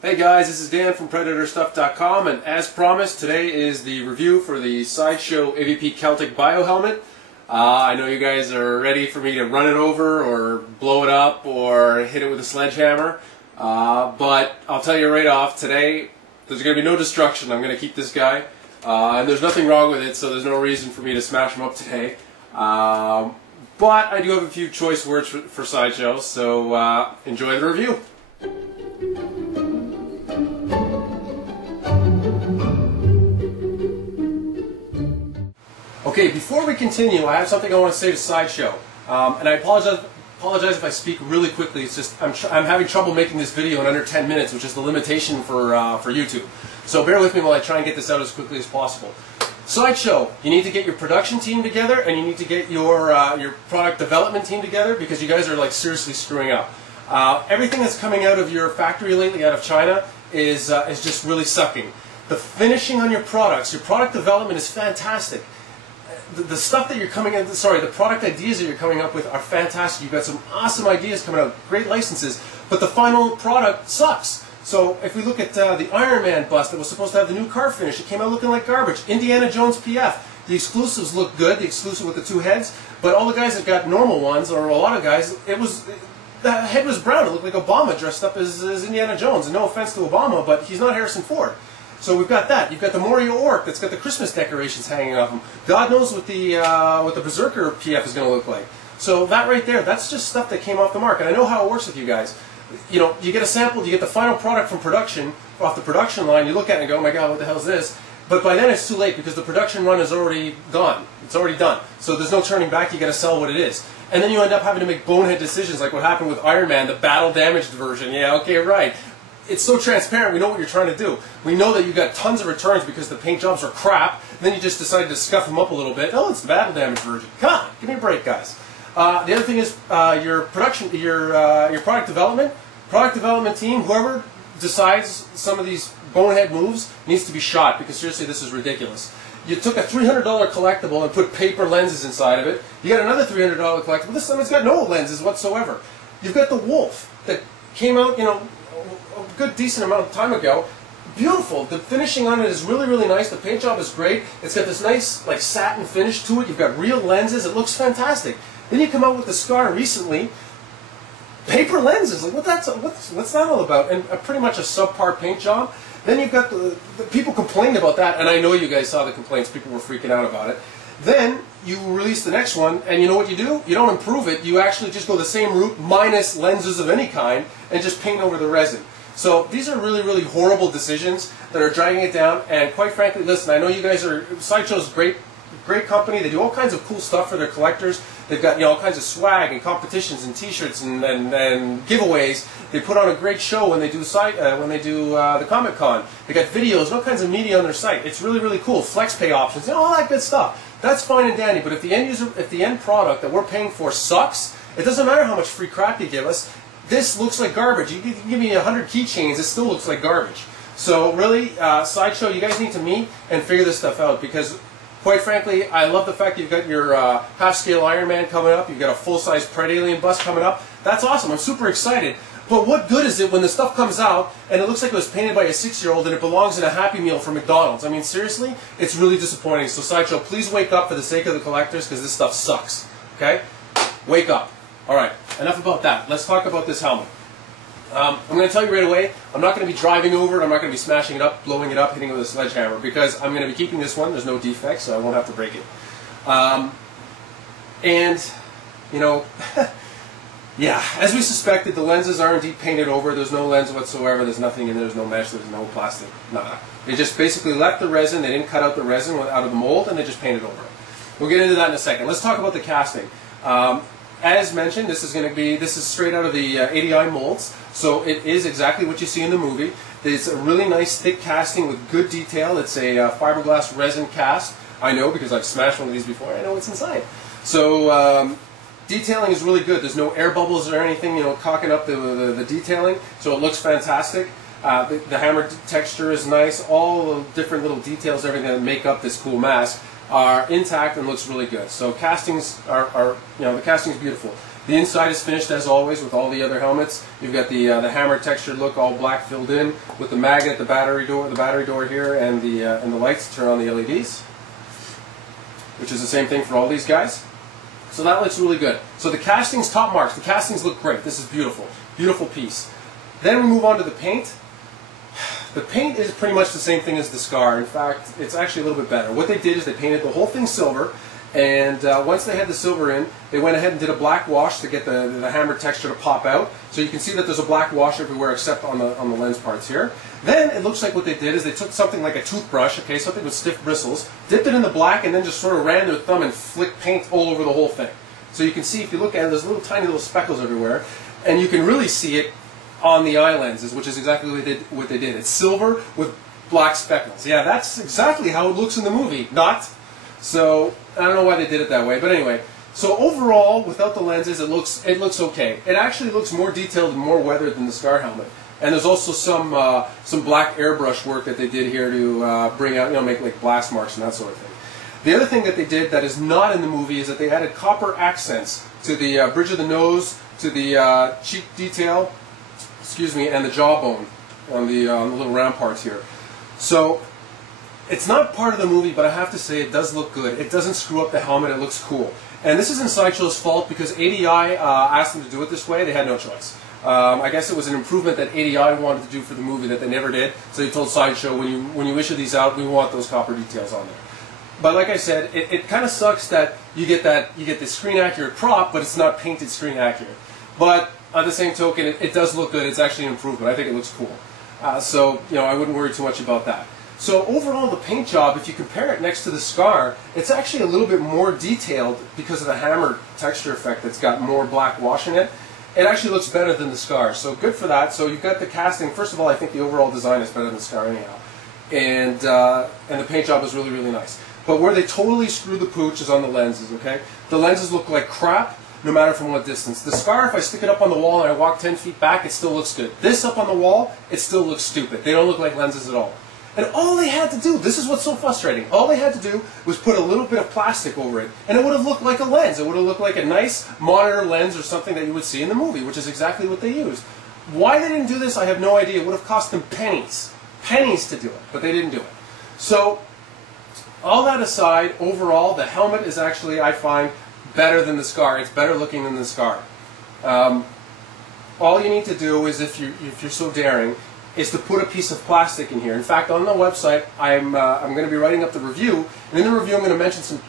Hey guys, this is Dan from PredatorStuff.com, and as promised, today is the review for the Sideshow AvP Celtic Bio Helmet. I know you guys are ready for me to run it over or blow it up or hit it with a sledgehammer, but I'll tell you right off, today there's going to be no destruction. I'm going to keep this guy, and there's nothing wrong with it, so there's no reason for me to smash him up today. But I do have a few choice words for Sideshow, so enjoy the review. Okay, before we continue, I have something I want to say to Sideshow, and I apologize if I speak really quickly. It's just I'm having trouble making this video in under 10 minutes, which is the limitation for YouTube. So bear with me while I try and get this out as quickly as possible. Sideshow, you need to get your production team together, and you need to get your product development team together, because you guys are like seriously screwing up. Everything that's coming out of your factory lately, out of China, is just really sucking. The finishing on your products, your product development is fantastic. The stuff that you're the product ideas that you're coming up with are fantastic. You've got some awesome ideas coming out, great licenses, but the final product sucks. So if we look at the Iron Man bust that was supposed to have the new car finish, it came out looking like garbage. Indiana Jones PF, the exclusives look good, the exclusive with the two heads, but all the guys that got normal ones, or a lot of guys, the head was brown. It looked like Obama dressed up as Indiana Jones. And no offense to Obama, but he's not Harrison Ford. So we've got that. You've got the Morio Orc that's got the Christmas decorations hanging off him. God knows what the Berserker PF is going to look like. So that right there, that's just stuff that came off the mark. And I know how it works with you guys. You know, you get a sample, you get the final product from production, off the production line, you look at it and go, oh my God, what the hell is this? But by then it's too late, because the production run is already gone. It's already done. So there's no turning back, you got to sell what it is. And then you end up having to make bonehead decisions, like what happened with Iron Man, the battle damaged version. Yeah, okay, right. It's so transparent, we know what you're trying to do. We know that you got tons of returns because the paint jobs are crap, then you just decided to scuff them up a little bit. Oh, it's the battle damage version. Come on, give me a break, guys. The other thing is your production, your product development. Product development team, whoever decides some of these bonehead moves needs to be shot, because seriously, this is ridiculous. You took a $300 collectible and put paper lenses inside of it. You got another $300 collectible. This time it's got no lenses whatsoever. You've got the Wolf that came out, you know, a good decent amount of time ago. Beautiful. The finishing on it is really, really nice. The paint job is great. It's got this nice, like, satin finish to it. You've got real lenses. It looks fantastic. Then you come out with the Scar recently. Paper lenses, like what's that all about? And pretty much a subpar paint job. Then you've got the people complained about that, and I know you guys saw the complaints. People were freaking out about it. Then you release the next one, and you know what you do? You don't improve it. You actually just go the same route, minus lenses of any kind, and just paint over the resin. So these are really, really horrible decisions that are dragging it down. And quite frankly, listen, I know you guys are, Sideshow's great company. They do all kinds of cool stuff for their collectors. They've got, you know, all kinds of swag and competitions and T-shirts and giveaways. They put on a great show when they do the Comic Con. They got videos and all kinds of media on their site. It's really, really cool. Flex pay options, you know, all that good stuff. That's fine and dandy. But if the end product that we're paying for sucks, it doesn't matter how much free crap you give us. This looks like garbage. You can give me 100 keychains, it still looks like garbage. So really, Sideshow, you guys need to meet and figure this stuff out, because quite frankly, I love the fact that you've got your half-scale Iron Man coming up, you've got a full-size Pred Alien bust coming up. That's awesome, I'm super excited. But what good is it when the stuff comes out and it looks like it was painted by a 6-year-old and it belongs in a Happy Meal from McDonald's? I mean, seriously? It's really disappointing. So Sideshow, please wake up for the sake of the collectors, because this stuff sucks. Okay? Wake up. Alright, enough about that. Let's talk about this helmet. I'm going to tell you right away, I'm not going to be driving over it, I'm not going to be smashing it up, blowing it up, hitting it with a sledgehammer, because I'm going to be keeping this one. There's no defects, so I won't have to break it. And, you know, yeah, as we suspected, the lenses are indeed painted over. There's no lens whatsoever, there's nothing in there, there's no mesh, there's no plastic, nada. They just basically left the resin, they didn't cut out the resin out of the mold, and they just painted over it. We'll get into that in a second. Let's talk about the casting. As mentioned, this is straight out of the ADI molds, so it is exactly what you see in the movie. It's a really nice thick casting with good detail. It's a fiberglass resin cast. I know, because I've smashed one of these before. I know what's inside. So detailing is really good. There's no air bubbles or anything, you know, cocking up the detailing, so it looks fantastic. The hammer texture is nice. All the different little details, everything that make up this cool mask, are intact and looks really good. So castings are you know, the casting is beautiful. The inside is finished as always with all the other helmets. You've got the hammer textured look, all black filled in, with the magnet, the battery door here, and the lights to turn on the LEDs, which is the same thing for all these guys. So that looks really good. So the castings, top marks. The castings look great. This is beautiful, beautiful piece. Then we move on to the paint. The paint is pretty much the same thing as the Scar. In fact, it's actually a little bit better. What they did is they painted the whole thing silver, and once they had the silver in, they went ahead and did a black wash to get the hammer texture to pop out. So you can see that there's a black wash everywhere except on the lens parts here. Then it looks like what they did is they took something like a toothbrush, okay, something with stiff bristles, dipped it in the black, and then just sort of ran their thumb and flicked paint all over the whole thing. So you can see, if you look at it, there's little tiny little speckles everywhere, and you can really see it on the eye lenses, which is exactly what they did. It's silver with black speckles. Yeah, that's exactly how it looks in the movie. Not. So I don't know why they did it that way, but anyway. So overall, without the lenses, it looks okay. It actually looks more detailed and more weathered than the Scar helmet. And there's also some black airbrush work that they did here to bring out, make like blast marks and that sort of thing. The other thing that they did that is not in the movie is that they added copper accents to the bridge of the nose, to the cheek detail, and the jawbone on the little round parts here. So it's not part of the movie, but I have to say it does look good. It doesn't screw up the helmet. It looks cool. And this isn't Sideshow's fault because ADI asked them to do it this way. They had no choice. I guess it was an improvement that ADI wanted to do for the movie that they never did. So they told Sideshow, when you issue these out, we want those copper details on there. But like I said, it kind of sucks that you get the screen accurate prop, but it's not painted screen accurate. But on the same token, it does look good. It's actually an improvement. I think it looks cool. So I wouldn't worry too much about that. So overall, the paint job, if you compare it next to the Scar, it's actually a little bit more detailed because of the hammer texture effect that's got more black wash in it. It actually looks better than the Scar, so good for that. So you've got the casting. First of all, I think the overall design is better than the Scar anyhow. And the paint job is really, really nice. But where they totally screw the pooch is on the lenses, okay? The lenses look like crap, no matter from what distance. The Scar, if I stick it up on the wall and I walk 10 feet back, it still looks good. This up on the wall, it still looks stupid. They don't look like lenses at all. And all they had to do, this is what's so frustrating, all they had to do was put a little bit of plastic over it, and it would have looked like a lens. It would have looked like a nice monitor lens or something that you would see in the movie, which is exactly what they used. Why they didn't do this, I have no idea. It would have cost them pennies. Pennies to do it, but they didn't do it. So, all that aside, overall, the helmet is actually, I find, better than the Scar. It's better looking than the Scar. All you need to do is, if you're so daring, is to put a piece of plastic in here. In fact, on the website, I'm going to be writing up the review, and in the review I'm going to mention some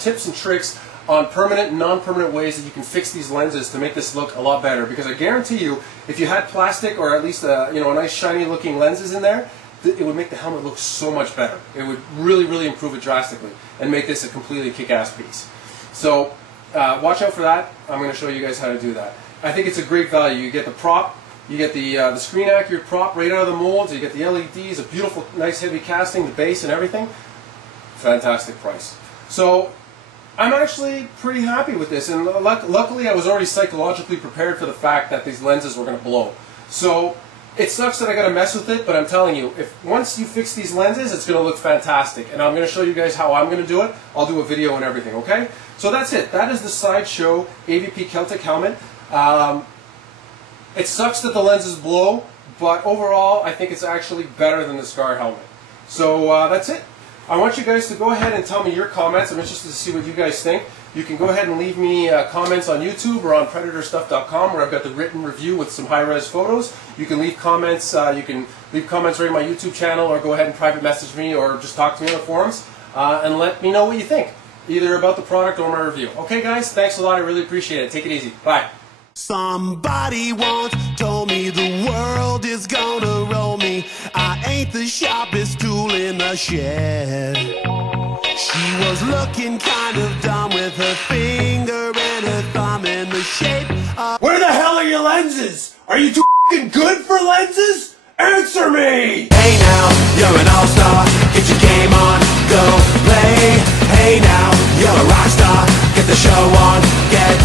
tips and tricks on permanent and non-permanent ways that you can fix these lenses to make this look a lot better. Because I guarantee you, if you had plastic or at least a nice shiny looking lenses in there, it would make the helmet look so much better. It would really, really improve it drastically and make this a completely kick-ass piece. So watch out for that. I'm going to show you guys how to do that. I think it's a great value. You get the prop. You get the screen accurate prop right out of the molds. You get the LEDs, a beautiful, nice heavy casting, the base and everything. Fantastic price. So I'm actually pretty happy with this, and luckily I was already psychologically prepared for the fact that these lenses were going to blow. So it sucks that I got to mess with it, but I'm telling you, once you fix these lenses, it's going to look fantastic. And I'm going to show you guys how I'm going to do it. I'll do a video and everything, okay? So that's it. That is the Sideshow AvP Celtic helmet. It sucks that the lenses blow, but overall, I think it's actually better than the Scar helmet. So that's it. I want you guys to go ahead and tell me your comments. I'm interested to see what you guys think. You can go ahead and leave me comments on YouTube or on PredatorStuff.com, where I've got the written review with some high-res photos. You can leave comments. You can leave comments right on my YouTube channel, or go ahead and private message me, or just talk to me on the forums, and let me know what you think, either about the product or my review. Okay, guys? Thanks a lot. I really appreciate it. Take it easy. Bye. Somebody once told me the world is gonna roll me. I ain't the sharpest tool in the shed. She was looking kind of dumb with her finger and her thumb in the shape of... Where the hell are your lenses? Are you too f***ing good for lenses? Answer me! Hey now, you're an all-star. Get your game on, go play. Hey now, you're a rock star. Get the show on, get...